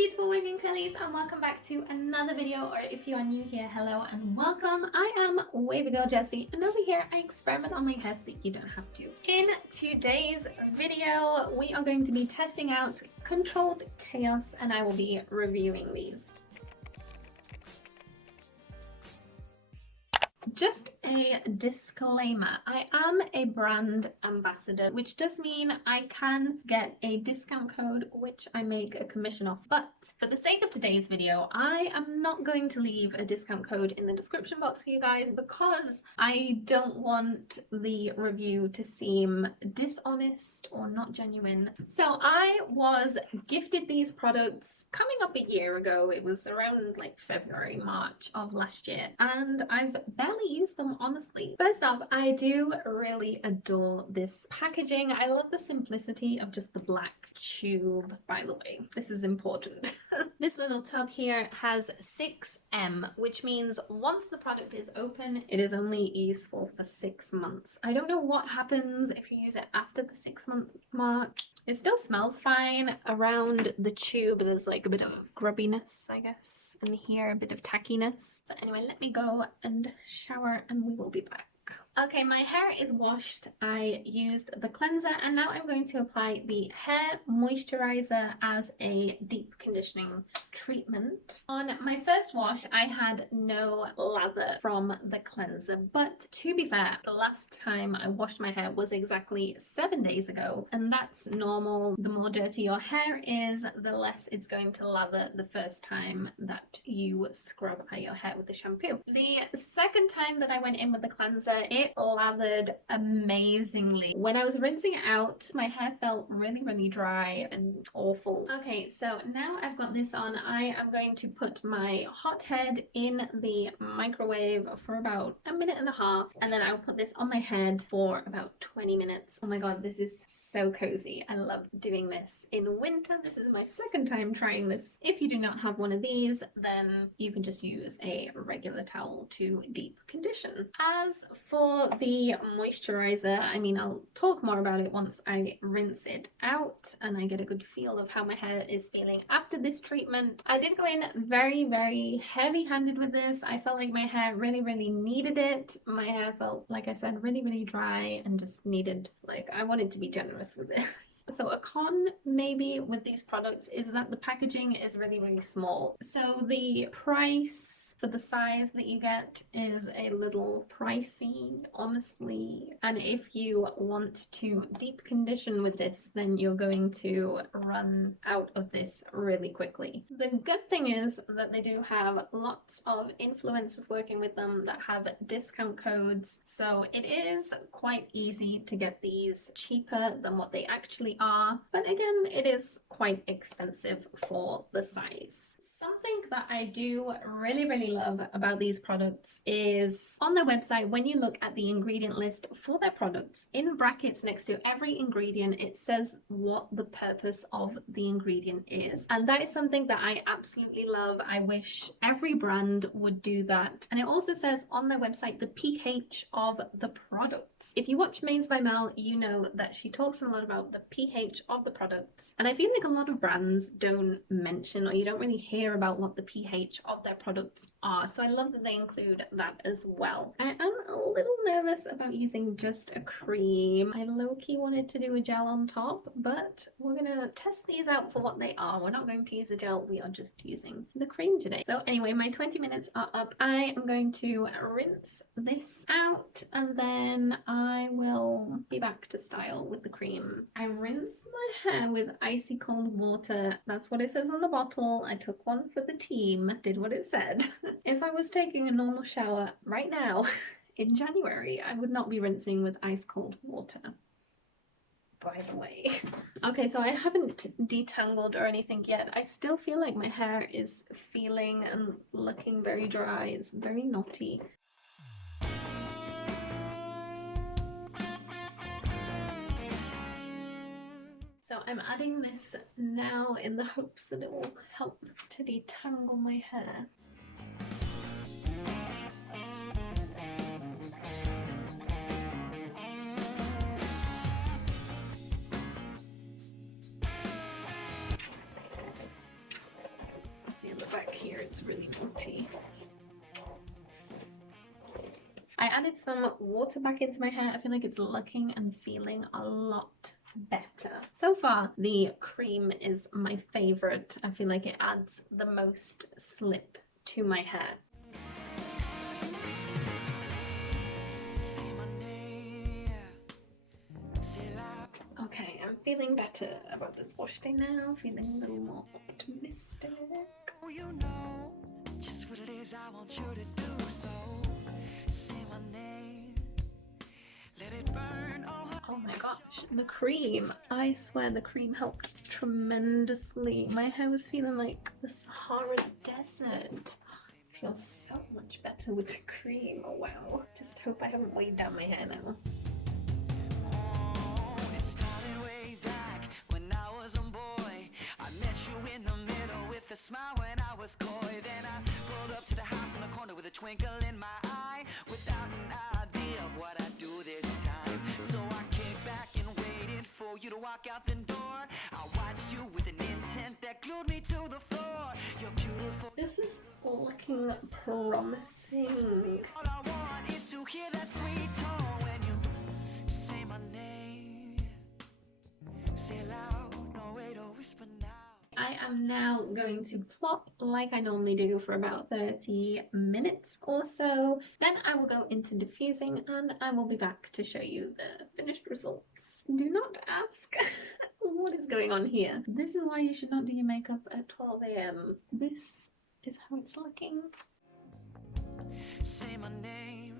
beautiful waving curlies, and welcome back to another video, or if you are new here, hello and welcome. I am Wavy Girl Jessie, and over here I experiment on my hair so that you don't have to. In today's video we are going to be testing out Controlled Chaos and I will be reviewing these. Just a disclaimer, I am a brand ambassador, which does mean I can get a discount code which I make a commission off, but for the sake of today's video I am not going to leave a discount code in the description box for you guys because I don't want the review to seem dishonest or not genuine. So I was gifted these products coming up a year ago. It was around like February, March of last year, and I've barely used them, honestly. First off, I do really adore this packaging. I love the simplicity of just the black tube. By the way, this is important. This little tub here has 6M, which means once the product is open, it is only useful for 6 months. I don't know what happens if you use it after the 6-month mark. It still smells fine. Around the tube there's like a bit of grubbiness, I guess, and here a bit of tackiness. So anyway, let me go and shower and we will be back. Okay, my hair is washed. I used the cleanser and now I'm going to apply the hair moisturiser as a deep conditioning treatment. On my first wash I had no lather from the cleanser, but to be fair, the last time I washed my hair was exactly 7 days ago, and that's normal. The more dirty your hair is, the less it's going to lather the first time that you scrub out your hair with the shampoo. The second time that I went in with the cleanser, it lathered amazingly. When I was rinsing it out, my hair felt really dry and awful. Okay, so now I've got this on, I am going to put my hot head in the microwave for about a minute and a half, and then I'll put this on my head for about 20 minutes. Oh my god, this is so cozy. I love doing this in winter. This is my second time trying this. If you do not have one of these, then you can just use a regular towel to deep condition. As for the moisturizer, I mean, I'll talk more about it once I rinse it out and I get a good feel of how my hair is feeling after this treatment. I did go in very heavy-handed with this. I felt like my hair really needed it. My hair felt, like I said, really dry and just needed, like, I wanted to be generous with this. So a con maybe with these products is that the packaging is really small. So the price for the size that you get is a little pricey, honestly. And if you want to deep condition with this, then you're going to run out of this really quickly. The good thing is that they do have lots of influencers working with them that have discount codes, so it is quite easy to get these cheaper than what they actually are. But again, it is quite expensive for the size. Something that I do really love about these products is on their website, when you look at the ingredient list for their products, in brackets next to every ingredient it says what the purpose of the ingredient is, and that is something that I absolutely love. I wish every brand would do that. And it also says on their website the pH of the products. If you watch Mains by Mel, you know that she talks a lot about the pH of the products, and I feel like a lot of brands don't mention, or you don't really hear about what the pH of their products are, so I love that they include that as well. I am a little nervous about using just a cream. I low-key wanted to do a gel on top, but we're gonna test these out for what they are. We're not going to use a gel, we are just using the cream today. So anyway, my 20 minutes are up. I am going to rinse this out and then I will be back to style with the cream. I rinse my hair with icy cold water. That's what it says on the bottle. I took one for the team, did what it said. If I was taking a normal shower right now in January, I would not be rinsing with ice cold water, by the way. Okay, so I haven't detangled or anything yet. I still feel like my hair is feeling and looking very dry. It's very knotty. So I'm adding this now in the hopes that it will help to detangle my hair. back here, it's really naughty. I added some water back into my hair. I feel like it's looking and feeling a lot better. So far, the cream is my favorite. I feel like it adds the most slip to my hair. Okay, I'm feeling better about this wash day now, feeling a little more optimistic. Oh, you know just what it is I want you to do, so say my name, let it burn. Oh my gosh, the cream. I swear the cream helped tremendously. My hair was feeling like the Sahara's desert. Feels so much better with the cream. Oh wow. Just hope I haven't weighed down my hair now. A smile when I was coy, then I pulled up to the house in the corner with a twinkle in my eye, without an idea of what I'd do this time. So I kicked back and waited for you to walk out the door. I watched you with an intent that glued me to the floor. You're beautiful. This is looking promising. All I want is to hear that sweet tone when you say my name. Say it loud, no way to whisper now. I am now going to plop like I normally do for about 30 minutes or so. Then I will go into diffusing and I will be back to show you the finished results. Do not ask what is going on here. This is why you should not do your makeup at 12 AM. This is how it's looking. Say my name.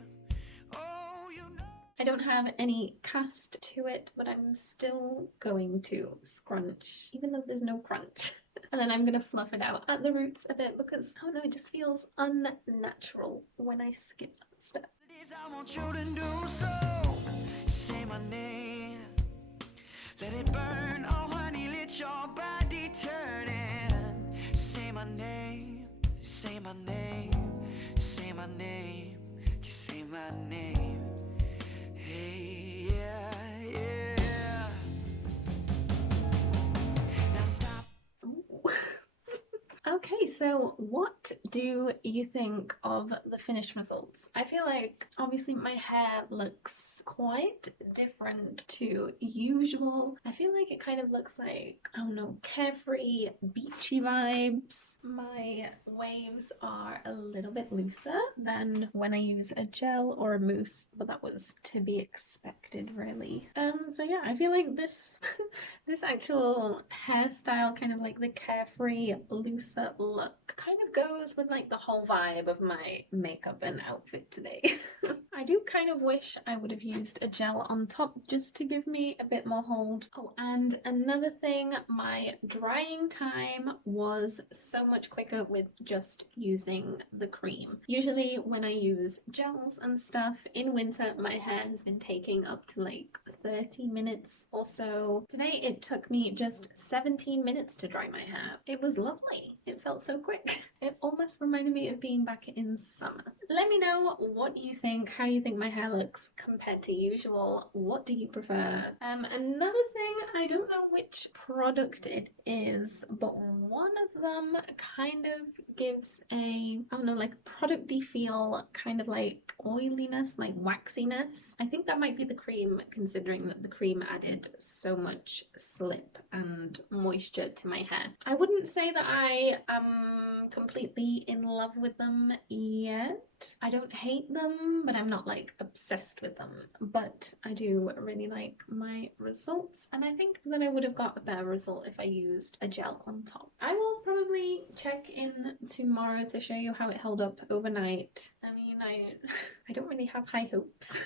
Oh, you know. I don't have any cast to it, but I'm still going to scrunch, even though there's no crunch. And then I'm going to fluff it out at the roots a bit because, I don't know, it just feels unnatural when I skip that step. I want you to do so. Say my name. Let it burn. Oh, honey, let your body turn in. Say my name. Say my name. Say my name. Just say my name. Hey, yeah, yeah. Now stop. Okay, so what do you think of the finished results? I feel like obviously my hair looks quite different to usual. I feel like it kind of looks like, I don't know, carefree, beachy vibes. My waves are a little bit looser than when I use a gel or a mousse, but that was to be expected really. So yeah, I feel like this this actual hairstyle, kind of like the carefree, looser look, kind of goes with like the whole vibe of my makeup and outfit today. I do kind of wish I would have used a gel on top just to give me a bit more hold. Oh, and another thing, my drying time was so much quicker with just using the cream. Usually when I use gels and stuff in winter, my hair has been taking up to like 30 minutes or so. Today it took me just 17 minutes to dry my hair. It was lovely. It felt so quick. It almost reminded me of being back in summer. Let me know what you think, how you think my hair looks compared to usual. What do you prefer? Another thing, I don't know which product it is, but one of them kind of gives a, I don't know, like producty feel, kind of like oiliness, like waxiness. I think that might be the cream, considering that the cream added so much slip and moisture to my hair. I wouldn't say that I am completely in love with them yet. I don't hate them, but I'm not like obsessed with them. But I do really like my results, and I think that I would have got a better result if I used a gel on top. I will probably check in tomorrow to show you how it held up overnight. I mean, I don't really have high hopes.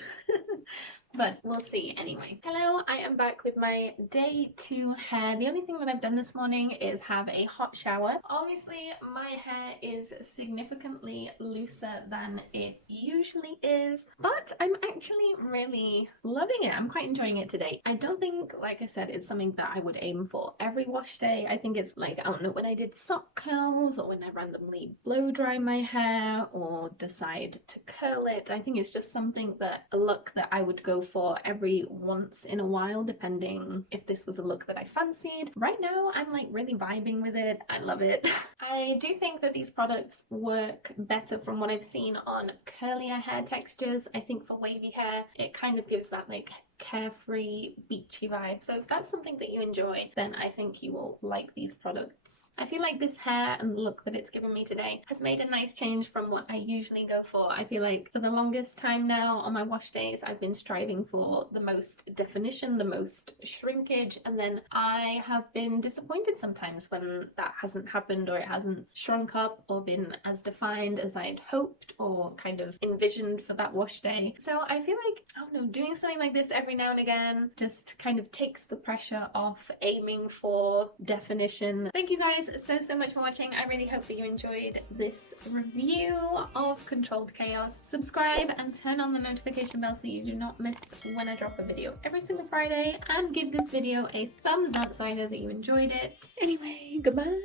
But we'll see anyway. Hello, I am back with my day 2 hair. The only thing that I've done this morning is have a hot shower. Obviously, my hair is significantly looser than it usually is, but I'm actually really loving it. I'm quite enjoying it today. I don't think, like I said, it's something that I would aim for every wash day. I think it's like, I don't know, when I did sock curls or when I randomly blow dry my hair or decide to curl it. I think it's just something that, a look that I would go for every once in a while, depending if this was a look that I fancied. Right now I'm like really vibing with it. I love it. I do think that these products work better from what I've seen on curlier hair textures. I think for wavy hair, it kind of gives that like carefree, beachy vibe. So if that's something that you enjoy, then I think you will like these products. I feel like this hair and the look that it's given me today has made a nice change from what I usually go for. I feel like for the longest time now on my wash days, I've been striving for the most definition, the most shrinkage, and then I have been disappointed sometimes when that hasn't happened, or it hasn't shrunk up or been as defined as I'd hoped or kind of envisioned for that wash day. So I feel like, I don't know, doing something like this every now and again just kind of takes the pressure off aiming for definition. Thank you guys so much for watching. I really hope that you enjoyed this review of Controlled Chaos. Subscribe and turn on the notification bell so you do not miss when I drop a video every single Friday, and give this video a thumbs up so I know that you enjoyed it. Anyway, goodbye.